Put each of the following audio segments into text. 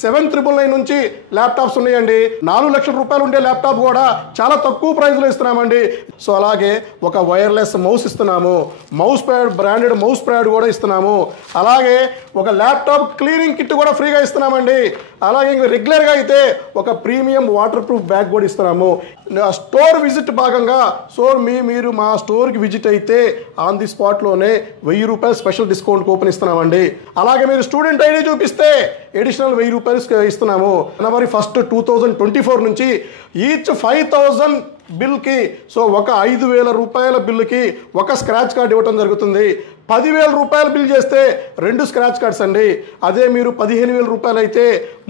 7,999 నుంచి ల్యాప్టాప్స్ ఉన్నాయండి. 4 లక్షల రూపాయలు ఉండే ల్యాప్టాప్ కూడా చాలా తక్కువ ప్రైస్లో ఇస్తున్నామండి. సో అలాగే ఒక వైర్లెస్ మౌస్ ఇస్తున్నాము, mouse pad, branded mouse pad కూడా ఇస్తున్నాము. అలాగే ఒక ల్యాప్టాప్ క్లీనింగ్ కిట్ కూడా ఫ్రీగా ఇస్తున్నామండి. అలాగే ఇంక రెగ్యులర్గా అయితే ఒక ప్రీమియం వాటర్ ప్రూఫ్ బ్యాగ్ కూడా ఇస్తున్నాము. స్టోర్ విజిట్ భాగంగా మీరు మా స్టోర్కి విజిట్ అయితే ఆన్ ది స్పాట్లోనే 1000 రూపాయలు స్పెషల్ డిస్కౌంట్ కూపన్ ఇస్తున్నామండి. అలాగే మీరు స్టూడెంట్ ఐడి చూపిస్తే అడిషనల్ 1000 రూపాయలు ఇస్తున్నాము. జనవరి 1, 2024 నుంచి ఈచ్ 5,000 బిల్కి ఒక 5,000 రూపాయల బిల్లుకి ఒక స్క్రాచ్ కార్డ్ ఇవ్వడం జరుగుతుంది. 10,000 రూపాయలు బిల్ చేస్తే 2 స్క్రాచ్ కార్డ్స్ అండి. అదే మీరు 15,000 రూపాయలు అయితే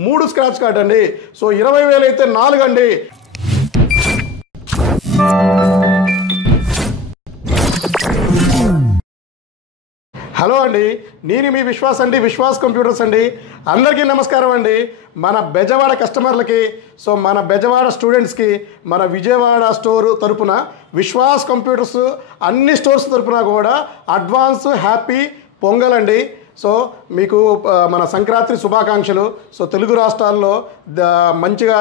3 స్క్రాచ్ కార్డ్ అండి. 20,000 అయితే 4 అండి. హలో అండి, నేను మీ విశ్వాస్ అండి, విశ్వాస్ కంప్యూటర్స్ అండి. అందరికీ నమస్కారం అండి. మన బెజవాడ కస్టమర్లకి, మన బెజవాడ స్టూడెంట్స్కి, మన విజయవాడ స్టోర్ తరపున విశ్వాస్ కంప్యూటర్స్ అన్ని స్టోర్స్ తరపున కూడా అడ్వాన్స్ హ్యాపీ పొంగల్ అండి. మీకు మన సంక్రాంతి శుభాకాంక్షలు. తెలుగు రాష్ట్రాల్లో మంచిగా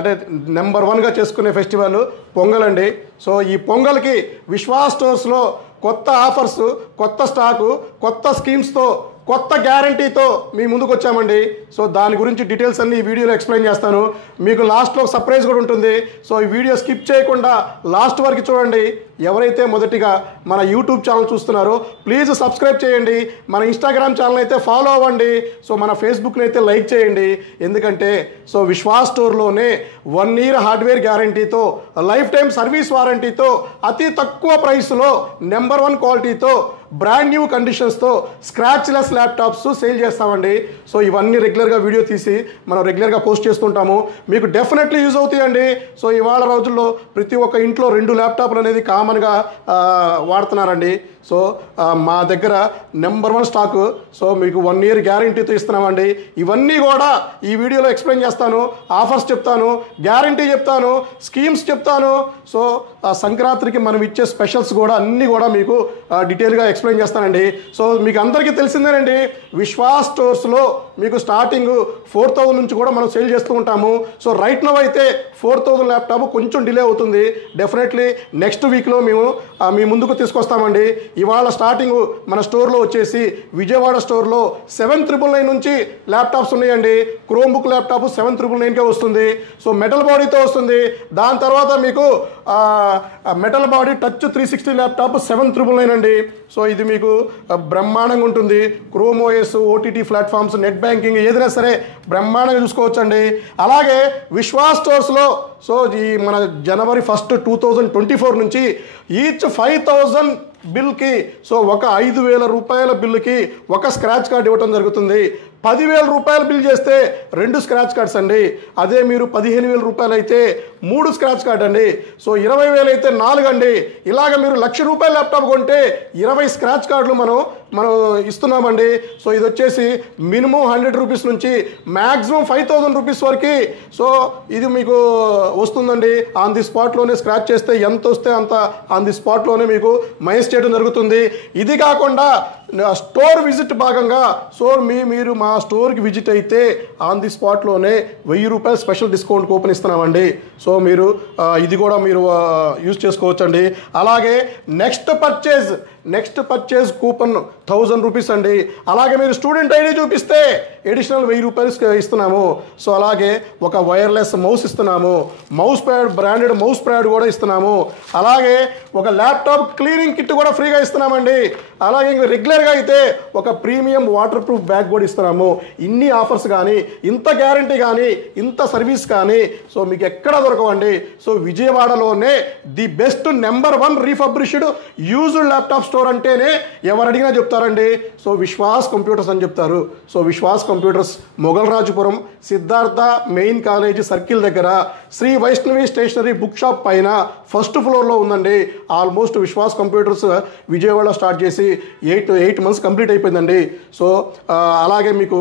అంటే నెంబర్ 1గా చేసుకునే ఫెస్టివల్ పొంగల్ అండి. ఈ పొంగల్కి విశ్వాస్ స్టోర్స్లో కొత్త ఆఫర్స్, కొత్త స్టాకు, కొత్త స్కీమ్స్తో, కొత్త గ్యారంటీతో మీ ముందుకు వచ్చామండి. దాని గురించి డీటెయిల్స్ అన్ని ఈ వీడియోలో ఎక్స్ప్లెయిన్ చేస్తాను. మీకు లాస్ట్లో సర్ప్రైజ్ కూడా ఉంటుంది. ఈ వీడియో స్కిప్ చేయకుండా లాస్ట్ వరకు చూడండి. ఎవరైతే మొదటిగా మన యూట్యూబ్ ఛానల్ చూస్తున్నారో ప్లీజ్ సబ్స్క్రైబ్ చేయండి. మన ఇన్స్టాగ్రామ్ ఛానల్ అయితే ఫాలో అవ్వండి. మన ఫేస్బుక్ని అయితే లైక్ చేయండి. ఎందుకంటే విశ్వాస్ స్టోర్లోనే 1 ఇయర్ హార్డ్వేర్ గ్యారంటీతో, లైఫ్ టైం సర్వీస్ వారంటీతో, అతి తక్కువ ప్రైస్లో నెంబర్ 1 క్వాలిటీతో, బ్రాండ్ న్యూ కండిషన్స్తో స్క్రాచ్లెస్ ల్యాప్టాప్స్ సేల్ చేస్తామండి. ఇవన్నీ రెగ్యులర్గా వీడియో తీసి మనం రెగ్యులర్గా పోస్ట్ చేస్తుంటాము. మీకు డెఫినెట్లీ యూజ్ అవుతాయండి. ఇవాళ రోజుల్లో ప్రతి ఒక్క ఇంట్లో 2 ల్యాప్టాప్లు అనేది కామన్గా వాడుతున్నారండి. మా దగ్గర నెంబర్ 1 స్టాకు. మీకు 1 ఇయర్ గ్యారంటీతో ఇస్తున్నామండి. ఇవన్నీ కూడా ఈ వీడియోలో ఎక్స్ప్లెయిన్ చేస్తాను. ఆఫర్స్ చెప్తాను, గ్యారంటీ చెప్తాను, స్కీమ్స్ చెప్తాను. సంక్రాంతికి మనం ఇచ్చే స్పెషల్స్ కూడా అన్నీ కూడా మీకు డీటెయిల్గా ఎక్స్ప్లెయిన్ చేస్తానండి. మీకు అందరికీ తెలిసిందేనండి, విశ్వాస్ స్టోర్స్లో మీకు స్టార్టింగ్ 4,000 నుంచి కూడా మనం సేల్ చేస్తూ ఉంటాము. రైట్ నౌ అయితే 4,000 ల్యాప్టాప్ కొంచెం డిలే అవుతుంది. డెఫినెట్లీ నెక్స్ట్ వీక్లో మేము మీ ముందుకు తీసుకొస్తామండి. ఇవాళ స్టార్టింగ్ మన స్టోర్లో వచ్చేసి విజయవాడ స్టోర్లో 7,999 నుంచి ల్యాప్టాప్స్ ఉన్నాయండి. క్రోమ్ బుక్ ల్యాప్టాప్ 7,999కే వస్తుంది. మెటల్ బాడీతో వస్తుంది. దాని తర్వాత మీకు మెటల్ బాడీ టచ్ 360 ల్యాప్టాప్ 7,999 అండి. ఇది మీకు బ్రహ్మాండంగా ఉంటుంది. Chrome OS, OTT platforms, net banking ఏదైనా సరే బ్రహ్మాండంగా చూసుకోవచ్చండి. అలాగే విశ్వాస్ స్టోర్స్లో ఈ మన జనవరి 1, 2024 నుంచి ఈచ్ 5,000 బిల్కి ఒక 5,000 రూపాయల బిల్లుకి ఒక స్క్రాచ్ కార్డ్ ఇవ్వడం జరుగుతుంది. 10,000 రూపాయలు బిల్ చేస్తే 2 స్క్రాచ్ కార్డ్స్ అండి. అదే మీరు 15,000 రూపాయలు అయితే 3 స్క్రాచ్ కార్డ్ అండి. 20,000 అయితే 4 అండి. ఇలాగ మీరు 1,00,000 రూపాయల ల్యాప్టాప్ కొంటే 20 స్క్రాచ్ కార్డులు మనం ఇస్తున్నామండి. ఇది వచ్చేసి మినిమం 100 రూపీస్ నుంచి మ్యాక్సిమం 5,000 రూపీస్ వరకు ఇది మీకు వస్తుందండి. ఆన్ ది స్పాట్లోనే స్క్రాచ్ చేస్తే ఎంత వస్తే అంత ఆన్ ది స్పాట్లోనే మీకు మైనస్ చేయడం జరుగుతుంది. ఇది కాకుండా స్టోర్ విజిట్ భాగంగా మీరు మా స్టోర్కి విజిట్ అయితే ఆన్ ది స్పాట్లోనే 1000 రూపాయలు స్పెషల్ డిస్కౌంట్ కూపన్ ఇస్తున్నామండి. మీరు ఇది కూడా మీరు యూజ్ చేసుకోవచ్చండి. అలాగే నెక్స్ట్ పర్చేజ్ కూపన్ 1000 రూపీస్ అండి. అలాగే మీరు స్టూడెంట్ ఐడి చూపిస్తే అడిషనల్ 1000 రూపాయలు ఇస్తున్నాము. అలాగే ఒక వైర్లెస్ మౌస్ ఇస్తున్నాము, mouse pad, branded mouse pad కూడా ఇస్తున్నాము. అలాగే ఒక ల్యాప్టాప్ క్లీనింగ్ కిట్ కూడా ఫ్రీగా ఇస్తున్నామండి. అలాగే ఇంక రెగ్యులర్గా అయితే ఒక ప్రీమియం వాటర్ ప్రూఫ్ బ్యాగ్ కూడా ఇస్తున్నాము. ఇన్ని ఆఫర్స్ కానీ, ఇంత గ్యారంటీ కానీ, ఇంత సర్వీస్ కానీ మీకు ఎక్కడ దొరకవండి. విజయవాడలోనే the best number 1 refurbished used laptop store అంటేనే ఎవరు అడిగినా చెప్తారండి. విశ్వాస్ కంప్యూటర్స్ అని చెప్తారు. Vishwas computers Mogal Rajupuram Siddhartha main college circle దగ్గర Sri Vaishnavi stationery book shop పైన 1st ఫ్లోర్లో ఉందండి. ఆల్మోస్ట్ విశ్వాస్ కంప్యూటర్స్ విజయవాడలో స్టార్ట్ చేసి 8 మంత్స్ కంప్లీట్ అయిపోయిందండి. అలాగే మీకు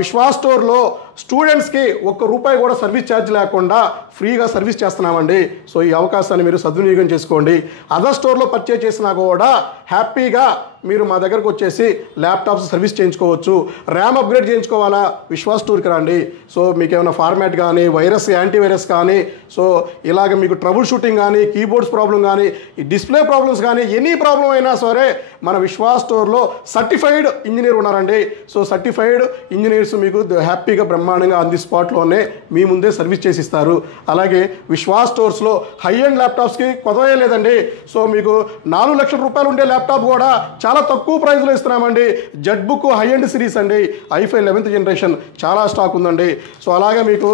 విశ్వాస్ స్టోర్లో స్టూడెంట్స్కి ₹1 కూడా సర్వీస్ ఛార్జ్ లేకుండా ఫ్రీగా సర్వీస్ చేస్తున్నామండి. ఈ అవకాశాన్ని మీరు సద్వినియోగం చేసుకోండి. అదర్ స్టోర్లో పర్చేజ్ చేసినా కూడా హ్యాపీగా మీరు మా దగ్గరకు వచ్చేసి ల్యాప్టాప్స్ సర్వీస్ చేయించుకోవచ్చు. ర్యామ్ అప్గ్రేడ్ చేయించుకోవాలా, విశ్వాస్ స్టోర్కి రండి. సో మీకు ఏమైనా ఫార్మాట్ కానీ, వైరస్ యాంటీవైరస్ కానీ, సో ఇలాగ మీకు ట్రబుల్ షూటింగ్ కానీ, కీబోర్డ్స్ ప్రాబ్లం కానీ, ఈ డిస్ప్లే ప్రాబ్లమ్స్ కానీ, ఎనీ ప్రాబ్లం అయినా సరే మన విశ్వాస్ స్టోర్లో సర్టిఫైడ్ ఇంజనీర్ ఉన్నారండి. సో సర్టిఫైడ్ ఇంజనీర్స్ మీకు హ్యాపీగా బ్రహ్మాండంగా ఆన్ ది స్పాట్లోనే మీ ముందే సర్వీస్ చేసి ఇస్తారు. అలాగే విశ్వాస్ స్టోర్స్లో హై అండ్ ల్యాప్టాప్స్కి కొదవే లేదండి. సో మీకు 4 లక్షల రూపాయలు ఉండే ల్యాప్టాప్ కూడా చాలా తక్కువ ప్రైస్లో ఇస్తున్నామండి. Z book high end series అండి, i5 11th జనరేషన్ చాలా స్టాక్ ఉందండి. సో అలాగే మీకు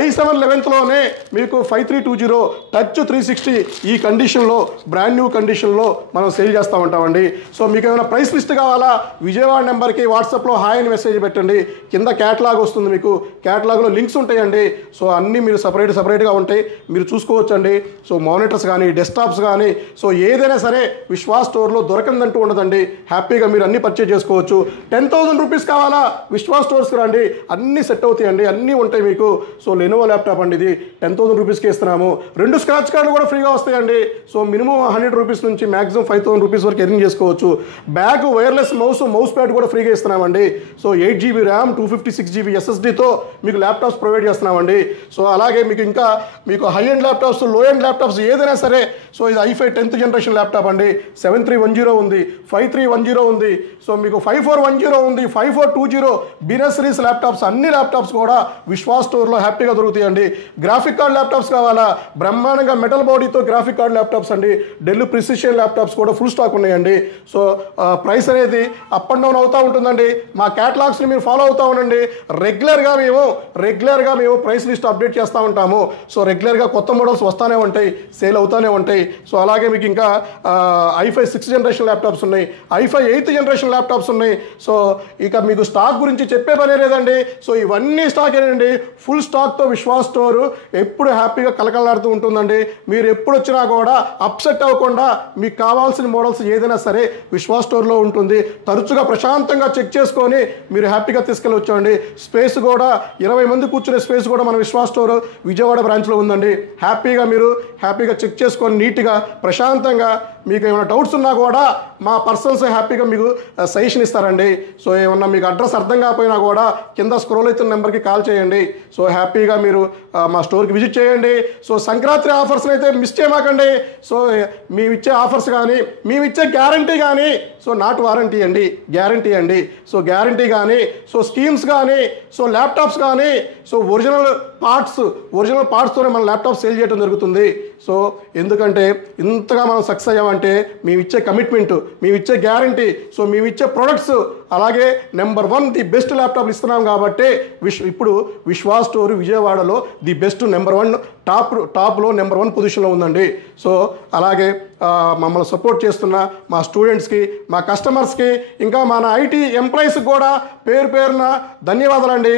i7 11thలోనే మీకు 5320 టచ్ 360 ఈ కండిషన్లో బ్రాండ్ న్యూ కండిషన్లో మనం సేల్ చేస్తూ ఉంటామండి. సో మీకు ఏమైనా ప్రైస్ లిస్ట్ కావాలా, విజయవాడ నెంబర్కి వాట్సాప్లో హాయ్ అని మెసేజ్ పెట్టండి. కింద క్యాటలాగ్ వస్తుంది, మీకు క్యాటలాగ్లో లింక్స్ ఉంటాయండి. సో అన్నీ మీరు సపరేట్గా ఉంటాయి, మీరు చూసుకోవచ్చండి. సో మానిటర్స్ కానీ, డెస్క్టాప్స్ కానీ, సో ఏదైనా సరే విశ్వాస్ స్టోర్లో దొరకందంటూ ఉండదండి. హ్యాపీగా మీరు అన్నీ పర్చేజ్ చేసుకోవచ్చు. 10,000 రూపీస్ కావాలా, విశ్వాస్ స్టోర్స్కి రండి, అన్నీ సెట్ అవుతాయండి, అన్నీ ఉంటాయి మీకు. సో లెనోవో ల్యాప్టాప్ అండి, ఇది 10,000 రూపీస్కి ఇస్తున్నాము. 2 స్క్రాచ్ కార్డులు కూడా ఫ్రీగా వస్తాయండి. సో మినిమం 100 రూపీస్ నుంచి మ్యాక్సిమం 5,000 రూపీస్ వరకు ఎర్నింగ్ చేసుకోవచ్చు. బ్యాగ్, వైర్లెస్ మౌస్ ప్యాడ్ కూడా ఫ్రీగా ఇస్తున్నామండి. సో 8 GB ర్యామ్, 256 GB SSDతో మీకు ల్యాప్టాప్స్ ప్రొవైడ్ చేస్తున్నామండి. సో అలాగే మీకు హై ఎండ్ ల్యాప్టాప్స్, లో ఎండ్ ల్యాప్టాప్స్ ఏదైనా సరే. సో ఇది i5 10th జనరేషన్ ల్యాప్టాప్ అండి. 7310 ఉంది, 5310 ఉంది, సో మీకు 5410 ఉంది, 5420 బిజినెస్ సిరీస్ ల్యాప్టాప్స్, అన్ని ల్యాప్టాప్స్ కూడా విశ్వాస్ స్టోర్లో హ్యాపీగా దొరుకుతాయండి. గ్రాఫిక్ కార్డ్ ల్యాప్టాప్స్ కావాలా, బ్రహ్మాండంగా మెటల్ బాడీతో గ్రాఫిక్ కార్డ్ ల్యాప్టాప్స్ అండి. డెల్ ప్రిసిషన్ ల్యాప్టాప్స్ కూడా ఫుల్ స్టాక్ ఉన్నాయండి. సో ప్రైస్ అనేది అప్ అండ్ డౌన్ అవుతూ ఉంటుందండి. మా క్యాటలాగ్స్ని మీరు ఫాలో అవుతూ ఉండండి. రెగ్యులర్గా మేము ప్రైస్ లిస్ట్ అప్డేట్ చేస్తూ ఉంటాము. సో రెగ్యులర్గా కొత్త మోడల్స్ వస్తూనే ఉంటాయి, సేల్ అవుతూనే ఉంటాయి. సో అలాగే మీకు ఇంకా i5 6th జనరేషన్ ల్యాప్టాప్స్ ఉన్నాయి, i5 8th జనరేషన్ ల్యాప్టాప్స్ ఉన్నాయి. సో ఇక మీకు స్టాక్ గురించి చెప్పే పనే లేదండి. సో ఇవన్నీ స్టాక్ ఏనండి, ఫుల్ స్టాక్తో విశ్వాస్ స్టోర్ ఎప్పుడు హ్యాపీగా కలకలాడుతూ ఉంటుందండి. మీరు ఎప్పుడు వచ్చినా కూడా అప్సెట్ అవ్వకుండా మీకు కావాల్సిన మోడల్స్ ఏదైనా సరే విశ్వాస్ స్టోర్లో ఉంటుంది. తరచుగా ప్రశాంతంగా చెక్ చేసుకొని మీరు హ్యాపీగా తీసుకెళ్ళొచ్చండి. స్పేస్ కూడా 20 మంది కూర్చునే స్పేస్ కూడా మన విశ్వాస్ స్టోర్ విజయవాడ బ్రాంచ్లో ఉందండి. హ్యాపీగా చెక్ చేసుకొని నీట్గా ప్రశాంతంగా మీకు ఏమైనా డౌట్స్ ఉన్నా కూడా మా పర్సన్స్ హ్యాపీగా మీకు సజెషన్ ఇస్తారండి. సో ఏమన్నా మీకు అడ్రస్ అర్థం కాకపోయినా కూడా కింద స్క్రోల్ అవుతున్న నెంబర్కి కాల్ చేయండి. సో హ్యాపీగా మీరు మా స్టోర్కి విజిట్ చేయండి. సో సంక్రాంతి ఆఫర్స్ని అయితే మిస్ చేయమాకండి. సో మేమిచ్చే ఆఫర్స్ కానీ, మేమిచ్చే గ్యారంటీ కానీ, సో నాట్ వారంటీ అండి, గ్యారంటీ అండి. సో గ్యారంటీ కానీ, సో స్కీమ్స్ కానీ, సో ల్యాప్టాప్స్ కానీ, సో ఒరిజినల్ పార్ట్స్తోనే మన ల్యాప్టాప్ సేల్ చేయడం జరుగుతుంది. సో ఎందుకంటే ఇంతగా మనం సక్సెస్ అయ్యామంటే మేమిచ్చే కమిట్మెంట్, మేమిచ్చే గ్యారంటీ, సో మేమిచ్చే ప్రొడక్ట్స్, అలాగే నెంబర్ 1 ది బెస్ట్ ల్యాప్టాప్లు ఇస్తున్నాం కాబట్టి ఇప్పుడు విశ్వాస్ స్టోర్ విజయవాడలో ది బెస్ట్ నెంబర్ 1 టాప్లో నెంబర్ 1 పొజిషన్లో ఉందండి. సో అలాగే మమ్మల్ని సపోర్ట్ చేస్తున్న మా స్టూడెంట్స్కి, మా కస్టమర్స్కి, ఇంకా మన IT ఎంప్లాయీస్కి కూడా పేరున ధన్యవాదాలండి.